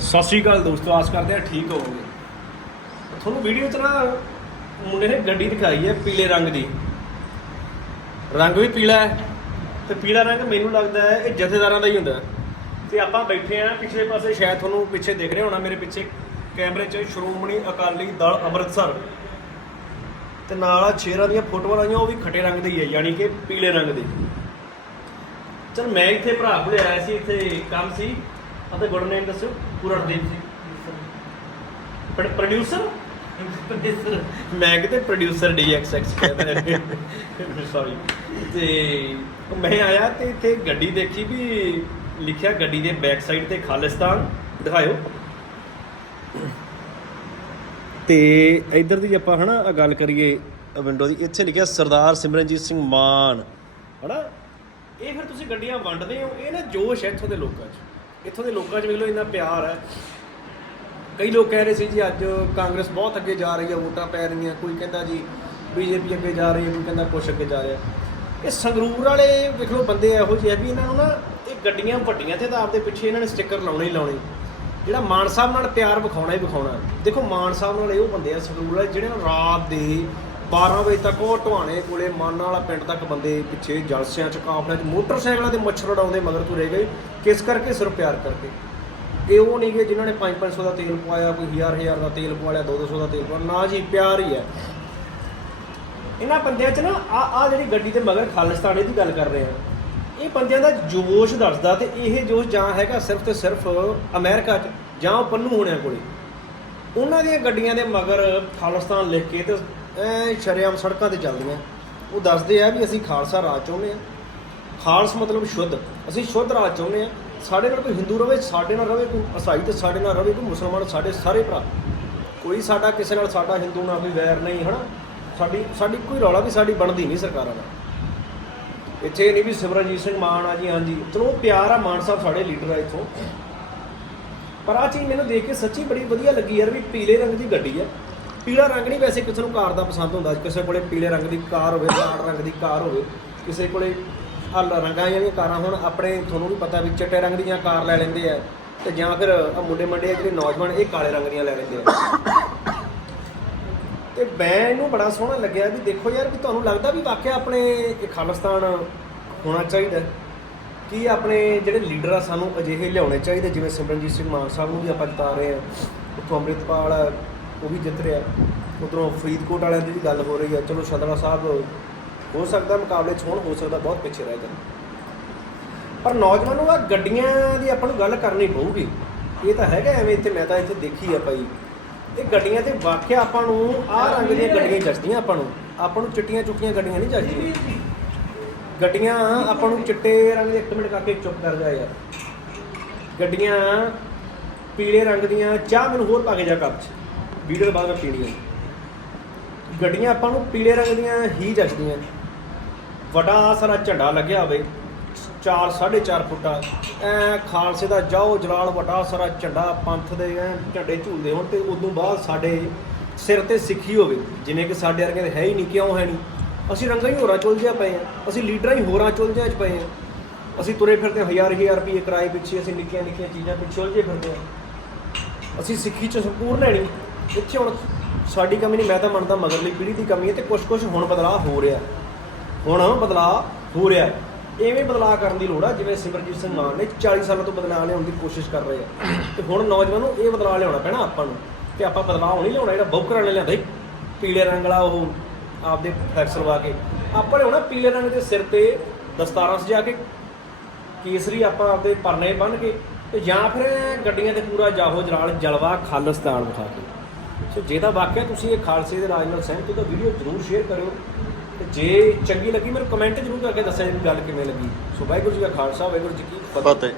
ਸਤਿ ਸ਼੍ਰੀ ਅਕਾਲ ਦੋਸਤੋ, ਆਸ ਕਰਦੇ ਆ ਠੀਕ ਹੋਵੋਗੇ। ਤੁਹਾਨੂੰ ਵੀਡੀਓ 'ਚ ਨਾ ਮੁੰਡੇ ਨੇ ਗੱਡੀ ਦਿਖਾਈ ਹੈ ਪੀਲੇ ਰੰਗ ਦੀ। ਰੰਗ ਵੀ ਪੀਲਾ ਹੈ ਤੇ ਪੀਲਾ ਰੰਗ ਮੈਨੂੰ ਲੱਗਦਾ ਹੈ ਇਹ ਜਥੇਦਾਰਾਂ ਦਾ ਹੀ ਹੁੰਦਾ ਹੈ। ਤੇ ਆਪਾਂ ਬੈਠੇ ਆ ਪਿਛਲੇ ਪਾਸੇ, ਸ਼ਾਇਦ ਤੁਹਾਨੂੰ ਪਿੱਛੇ ਦਿਖ ਰਿਹਾ ਹੋਣਾ ਮੇਰੇ ਪਿੱਛੇ ਕੈਮਰੇ 'ਚ ਸ਼੍ਰੋਮਣੀ ਅਕਾਲੀ ਦਲ ਅੰਮ੍ਰਿਤਸਰ। ਤੇ ਨਾਲ ਆ ਸ਼ੇਰਾਂ ਦੀਆਂ ਫੋਟੋਆਂ ਲਾਈਆਂ, ਉਹ ਵੀ ਖੱਟੇ ਰੰਗ ਦੀ ਹੈ, ਯਾਨੀ ਕਿ ਪੀਲੇ ਰੰਗ ਦੀ। ਚਲ ਮੈਂ ਇੱਥੇ ਭਰਾ ਕੋਲੇ ਆਇਆ ਸੀ, ਇੱਥੇ ਕੰਮ ਸੀ। ਅਤੇ ਗੁੱਡ ਨੇਮ ਦੱਸੋ ਪੂਰਾ ਨੇਮ ਸੀ ਪ੍ਰੋਡਿਊਸਰ ਮੈਂ ਕਿਤੇ ਪ੍ਰੋਡਿਊਸਰ DXX ਕਹਿੰਦਾ ਸੌਰੀ ਤੇ ਮੈਂ ਆਇਆ ਤੇ ਇੱਥੇ ਗੱਡੀ ਦੇਖੀ ਵੀ ਲਿਖਿਆ ਗੱਡੀ ਦੇ ਬੈਕ ਸਾਈਡ ਤੇ ਖਾਲਿਸਤਾਨ। ਦਿਖਾਇਓ। ਤੇ ਇਧਰ ਦੀ ਆਪਾਂ ਹਨਾ ਗੱਲ ਕਰੀਏ ਵਿੰਡੋ ਦੀ ਇੱਥੇ ਲਿਖਿਆ ਸਰਦਾਰ ਸਿਮਰਨਜੀਤ ਸਿੰਘ ਮਾਨ। ਹਨਾ? ਇਹ ਫਿਰ ਤੁਸੀਂ ਗੱਡੀਆਂ ਵੰਡਦੇ ਹੋ ਇਹ ਨਾ ਜੋਸ਼ ਹੈ ਇੱਥੋਂ ਦੇ ਲੋਕਾਂ 'ਚ। ਇੱਥੋਂ ਦੇ ਲੋਕਾਂ 'ਚ ਵੇਖ ਲਓ ਇੰਨਾ ਪਿਆਰ ਹੈ। ਕਈ ਲੋਕ ਕਹਿ ਰਹੇ ਸੀ ਜੀ, ਅੱਜ ਕਾਂਗਰਸ ਬਹੁਤ ਅੱਗੇ ਜਾ ਰਹੀ ਹੈ ਵੋਟਾਂ ਪੈ ਰਹੀਆਂ। ਕੋਈ ਕਹਿੰਦਾ ਜੀ, ਬੀਜੇਪੀ ਅੱਗੇ ਜਾ ਰਹੀ ਹੈ, ਕੋਈ ਕਹਿੰਦਾ ਕੁਛ ਅੱਗੇ ਜਾ ਰਿਹਾ। ਇਹ ਸੰਗਰੂਰ ਵਾਲੇ ਵੇਖ ਲਓ ਬੰਦੇ ਇਹੋ ਜਿਹੇ ਆ ਵੀ ਇਹਨਾਂ ਨੂੰ ਨਾ, ਇਹ ਗੱਡੀਆਂ ਵੱਡੀਆਂ ਤੇ ਤਾਂ ਆਪਦੇ ਪਿੱਛੇ ਇਹਨਾਂ ਨੇ ਸਟicker ਲਾਉਣੇ ਹੀ ਲਾਉਣੇ। ਜਿਹੜਾ ਮਾਨ ਸਾਹਿਬ ਨਾਲ ਪਿਆਰ ਵਿਖਾਉਣਾ ਹੀ ਵਿਖਾਉਣਾ। ਦੇਖੋ ਮਾਨ ਸਾਹਿਬ ਨਾਲ ਇਹ ਉਹ ਬੰਦੇ ਆ ਸੰਗਰੂਰ ਵਾਲੇ, ਜਿਹੜੇ ਰਾਤ ਦੇ 12 ਵਜੇ ਤੱਕ ਉਹ ਢਵਾਣੇ ਕੋਲੇ ਮਾਨ ਵਾਲਾ ਪਿੰਡ ਤੱਕ ਬੰਦੇ ਪਿੱਛੇ ਜਲਸਿਆਂ ਚ ਕਾਫਲਿਆਂ ਚ ਮੋਟਰਸਾਈਕਲਾਂ ਦੇ ਮੱਛਰ ਉਡਾਉਂਦੇ ਮਗਰ ਤੁਰੇ ਗਏ। ਕਿਸ ਕਰਕੇ? ਸਿਰ ਪਿਆਰ ਕਰਕੇ। ਇਹ ਉਹ ਨਹੀਂ ਗਏ ਜਿਨ੍ਹਾਂ ਨੇ 5-500 ਦਾ ਤੇਲ ਪਵਾਇਆ, ਕੋਈ 1000-1000 ਦਾ ਤੇਲ ਪਵਾ ਲਿਆ 200 ਦਾ ਤੇਲ ਪਵਾ ਨਾ ਜੀ, ਪਿਆਰ ਹੀ ਹੈ। ਇਹਨਾਂ ਬੰਦਿਆਂ 'ਚ ਨਾ ਆ ਆ ਜਿਹੜੀ ਗੱਡੀ ਦੇ ਮਗਰ ਖਾਲਿਸਤਾਨੀ ਦੀ ਗੱਲ ਕਰ ਰਹੇ ਆ ਇਹ ਬੰਦਿਆਂ ਦਾ ਜੋਸ਼ ਦੱਸਦਾ ਤੇ ਇਹ ਜੋਸ਼ ਜਾਂ ਹੈਗਾ ਸਿਰਫ ਤੇ ਸਿਰਫ ਅਮਰੀਕਾ 'ਚ ਜਾਂ ਉਹ ਪੰਨੂ ਹੋਣਿਆਂ ਕੋਲੇ। ਉਹਨਾਂ ਦੀਆਂ ਗੱਡੀਆਂ ਦੇ ਮਗਰ ਖਾਲਿਸਤਾਨ ਲਿਖ ਕੇ ਤੇ ਐ ਸ਼ਰੇਆਮ ਸੜਕਾਂ ਤੇ ਚੱਲਦੀਆਂ। ਉਹ ਦੱਸਦੇ ਆ ਵੀ ਅਸੀਂ ਖਾਲਸਾ ਰਾਜ ਚਾਹੁੰਦੇ ਆ ਖਾਲਸ ਮਤਲਬ ਸ਼ੁੱਧ। ਅਸੀਂ ਸ਼ੁੱਧ ਰਾਜ ਚਾਹੁੰਦੇ ਆ ਸਾਡੇ ਨਾਲ ਕੋਈ ਹਿੰਦੂ ਰਵੇ, ਸਾਡੇ ਨਾਲ ਰਵੇ ਕੋਈ ਈਸਾਈ ਤੇ ਸਾਡੇ ਨਾਲ ਰਵੇ ਕੋਈ ਮੁਸਲਮਾਨ, ਸਾਡੇ ਸਾਰੇ ਭਰਾ। ਕੋਈ ਸਾਡਾ ਕਿਸੇ ਨਾਲ ਸਾਡਾ ਹਿੰਦੂ ਨਾਲ ਕੋਈ ਵੈਰ ਨਹੀਂ, ਹਨਾ? ਸਾਡੀ ਸਾਡੀ ਕੋਈ ਰੌਲਾ ਵੀ ਸਾਡੀ ਬਣਦੀ ਨਹੀਂ ਸਰਕਾਰਾਂ ਨਾਲ। ਇੱਥੇ ਨਹੀਂ ਵੀ ਸਿਮਰਨਜੀਤ ਸਿੰਘ ਮਾਨ ਆ ਜੀ ਹਾਂਜੀ ਚਲੋ ਪਿਆਰ ਆ, ਮਾਨ ਸਾਹਿਬ ਸਾਡੇ ਲੀਡਰ ਆ ਇੱਥੋਂ। ਪਰ ਆ ਚੀਜ਼ ਮੈਨੂੰ ਦੇਖ ਕੇ ਸੱਚੀ ਬੜੀ ਵਧੀਆ ਲੱਗੀ ਯਾਰ ਵੀ ਪੀਲੇ ਰੰਗ ਦੀ ਗੱਡੀ ਆ। ਪੀਲਾ ਰੰਗ ਨਹੀਂ ਵੈਸੇ ਕਿਸੇ ਨੂੰ ਕਾਰ ਦਾ ਪਸੰਦ ਹੁੰਦਾ, ਕਿਸੇ ਕੋਲੇ ਪੀਲੇ ਰੰਗ ਦੀ ਕਾਰ ਹੋਵੇ, ਲਾਲ ਰੰਗ ਦੀ ਕਾਰ ਹੋਵੇ, ਕਿਸੇ ਕੋਲੇ ਆ ਰੰਗਾਂ ਜਿਹੜੀਆਂ ਕਾਰਾਂ ਹੁਣ, ਆਪਣੇ ਤੁਹਾਨੂੰ ਵੀ ਪਤਾ ਵੀ ਚਿੱਟੇ ਰੰਗ ਦੀਆਂ ਕਾਰ ਲੈ ਲੈਂਦੇ ਆ ਤੇ ਜਾਂ ਫਿਰ ਆ ਮੁੰਡੇ ਮੰਡੇ ਜਿਹੜੇ ਨੌਜਵਾਨ ਇਹ ਕਾਲੇ ਰੰਗ ਦੀਆਂ ਲੈ ਲੈਂਦੇ ਆ। ਤੇ ਮੈਂ ਇਹਨੂੰ ਬੜਾ ਸੋਹਣਾ ਲੱਗਿਆ ਵੀ ਦੇਖੋ ਯਾਰ ਵੀ ਤੁਹਾਨੂੰ ਲੱਗਦਾ ਵੀ ਵਾਕਿਆ ਆਪਣੇ ਇਹ ਖਾਲਿਸਤਾਨ ਹੋਣਾ ਚਾਹੀਦਾ। ਕੀ ਆਪਣੇ ਜਿਹੜੇ ਲੀਡਰ ਆ ਸਾਨੂੰ ਅਜਿਹੇ ਲਿਆਉਣੇ ਚਾਹੀਦੇ, ਜਿਵੇਂ ਸਿਮਰਨਜੀਤ ਸਿੰਘ ਮਾਨ ਸਾਹਿਬ ਨੂੰ ਵੀ ਆਪਾਂ ਜਿਤਾ ਰਹੇ ਆ ਉੱਥੋਂ ਅੰਮ੍ਰਿਤਪਾਲ ਉਹ ਵੀ ਜਿੱਤ ਰਿਹਾ। ਉਧਰੋਂ ਫਰੀਦਕੋਟ ਵਾਲਿਆਂ ਦੀ ਵੀ ਗੱਲ ਹੋ ਰਹੀ ਆ। ਚਲੋ ਸ਼ਦਲਾ ਸਾਹਿਬ, ਹੋ ਸਕਦਾ ਮੁਕਾਬਲੇ 'ਚ ਹੋਣ, ਹੋ ਸਕਦਾ ਬਹੁਤ ਪਿੱਛੇ ਰਹਿ ਜਾਣ। ਪਰ ਨੌਜਵਾਨੋਂ ਆ ਗੱਡੀਆਂ ਦੀ ਆਪਾਂ ਨੂੰ ਗੱਲ ਕਰਨੀ ਪਊਗੀ। ਇਹ ਤਾਂ ਹੈਗਾ ਐਵੇਂ ਇੱਥੇ, ਮੈਂ ਤਾਂ ਇੱਥੇ ਦੇਖੀ ਆ ਭਾਈ। ਇਹ ਗੱਡੀਆਂ ਤੇ ਵਾਕਿਆ ਆਪਾਂ ਨੂੰ ਆਹ ਰੰਗ ਦੀਆਂ ਗੱਡੀਆਂ ਜੱਜਦੀਆਂ ਆਪਾਂ ਨੂੰ। ਆਪਾਂ ਨੂੰ ਚਿੱਟੀਆਂ ਚੁੱਕੀਆਂ ਗੱਡੀਆਂ ਨਹੀਂ ਜੱਜਦੀਆਂ। ਗੱਡੀਆਂ ਆਪਾਂ ਨੂੰ ਚਿੱਟੇ ਰੰਗ ਦੇ, ਇੱਕ ਮਿੰਟ ਕਰਕੇ ਚੁੱਪ ਕਰ ਜਾ ਯਾਰ। ਗੱਡੀਆਂ ਪੀਲੇ ਰੰਗ ਦੀਆਂ, ਚਾਹ ਮੈਨੂੰ ਹੋਰ ਪਾ ਕੇ ਜਾ ਕੱਪ 'ਚ। ਵੀਡੀਓ ਤੋਂ ਬਾਅਦ ਮੈਂ ਪੀਣੀ ਹੈ ਗੱਡੀਆਂ ਆਪਾਂ ਨੂੰ ਪੀਲੇ ਰੰਗ ਦੀਆਂ ਹੀ ਜੱਜਦੀਆਂ ਵੱਡਾ ਸਾਰਾ ਝੰਡਾ ਲੱਗਿਆ ਹੋਵੇ 4 4.5 ਫੁੱਟਾ। ਐ ਖਾਲਸੇ ਦਾ ਜਾਓ ਜਲਾਲ, ਵੱਡਾ ਸਾਰਾ ਝੰਡਾ ਪੰਥ ਦੇ ਐ ਝੰਡੇ ਝੂਲਦੇ ਹੋਣ ਤੇ ਉਦੋਂ ਬਾਅਦ ਸਾਡੇ ਸਿਰ ਤੇ ਸਿੱਖੀ ਹੋਵੇ। ਜਿਵੇਂ ਕਿ ਸਾਡੇ ਵਰਗੇ ਦੇ ਹੈ ਹੀ ਨਹੀਂ, ਕਿਉਂ ਹੈ ਨਹੀਂ? ਅਸੀਂ ਰੰਗਾਂ ਹੀ ਹੋਰਾਂ ਚੁਲਝਿਆ ਪਏ ਆ। ਅਸੀਂ ਲੀਡਰਾਂ ਹੀ ਹੋਰਾਂ ਚੁਲਝਿਆ ਚ ਪਏ ਆ। ਅਸੀਂ ਤੁਰੇ ਫਿਰਦੇ ਹਾਂ ਹਜ਼ਾਰ ਹਜ਼ਾਰ ਰੁਪਏ ਕਿਰਾਏ ਪਿੱਛੇ, ਅਸੀਂ ਨਿੱਕੀਆਂ ਨਿੱਕੀਆਂ ਚੀਜ਼ਾਂ ਪਿੱਛੇ ਉਲਝੇ ਫਿਰਦੇ ਆ। ਅਸੀਂ ਸਿੱਖੀ ਚ ਸੰਪੂਰਨ ਲੈਣੀ ਇੱਥੇ ਹੁਣ ਸਾਡੀ ਕਮੀ ਨਹੀਂ, ਮੈਂ ਤਾਂ ਮੰਨਦਾ ਮਗਰਲੀ ਪੀੜ੍ਹੀ ਦੀ ਕਮੀ ਹੈ ਤੇ ਕੁਝ ਕੁਝ ਹੁਣ ਬਦਲਾਅ ਹੋ ਰਿਹਾ ਹੁਣ ਬਦਲਾਅ ਹੋ ਰਿਹਾ ਐਵੇਂ ਬਦਲਾਅ ਕਰਨ ਦੀ ਲੋੜ ਆ, ਜਿਵੇਂ ਸਿਮਰਜੀਤ ਸਿੰਘ ਮਾਨ ਨੇ 40 ਸਾਲਾਂ ਤੋਂ ਬਦਲਾਅ ਲਿਆਉਣ ਦੀ ਕੋਸ਼ਿਸ਼ ਕਰ ਰਹੇ ਆ। ਤੇ ਹੁਣ ਨੌਜਵਾਨ ਨੂੰ ਇਹ ਬਦਲਾਅ ਲਿਆਉਣਾ ਪੈਣਾ ਆਪਾਂ ਨੂੰ। ਤੇ ਆਪਾਂ ਬਦਲਾਅ ਨਹੀਂ ਲਿਆਉਣਾ, ਜਿਹੜਾ ਬੌਕਰਾਂ ਨੇ ਲਿਆਂਦਾ ਸੀ। ਪੀਲੇ ਰੰਗ ਵਾਲਾ ਉਹ ਆਪਦੇ ਫਲੈਕਸ ਲਵਾ ਕੇ। ਆਪਾਂ ਲਿਆਉਣਾ ਪੀਲੇ ਰੰਗ ਦੇ ਸਿਰ ਤੇ ਦਸਤਾਰਾਂ ਸਜਾ ਕੇ। ਕੇਸਰੀ ਆਪਾਂ ਆਪਦੇ ਪਰਨੇ ਬੰਨ ਕੇ ਤੇ ਜਾਂ ਫਿਰ ਗੱਡੀਆਂ ਤੇ ਪੂਰਾ ਜਾਹੋ ਜਲਾਲ ਜਲਵਾ ਖਾਲਿਸਤਾਨ ਵਿਖਾ ਕੇ। ਸੋ ਜੇ ਤਾਂ ਵਾਕਿਆ ਤੁਸੀਂ ਇਹ ਖਾਲਸੇ ਦੇ ਰਾਜ ਨਾਲ ਸਹਿਮਤ ਹੋ, ਤਾਂ ਵੀਡੀਓ ਜ਼ਰੂਰ ਸ਼ੇਅਰ ਕਰਿਓ। ਤੇ ਜੇ ਚੰਗੀ ਲੱਗੀ, ਮੈਨੂੰ ਕਮੈਂਟ ਜ਼ਰੂਰ ਕਰਕੇ ਦੱਸਿਆ ਜੀ ਵੀ ਗੱਲ ਕਿਵੇਂ ਲੱਗੀ। ਸੋ ਵਾਹਿਗੁਰੂ ਜੀ ਦਾ ਖਾਲਸਾ, ਵਾਹਿਗੁਰੂ ਜੀ ਕੀ ਫਤਿਹ।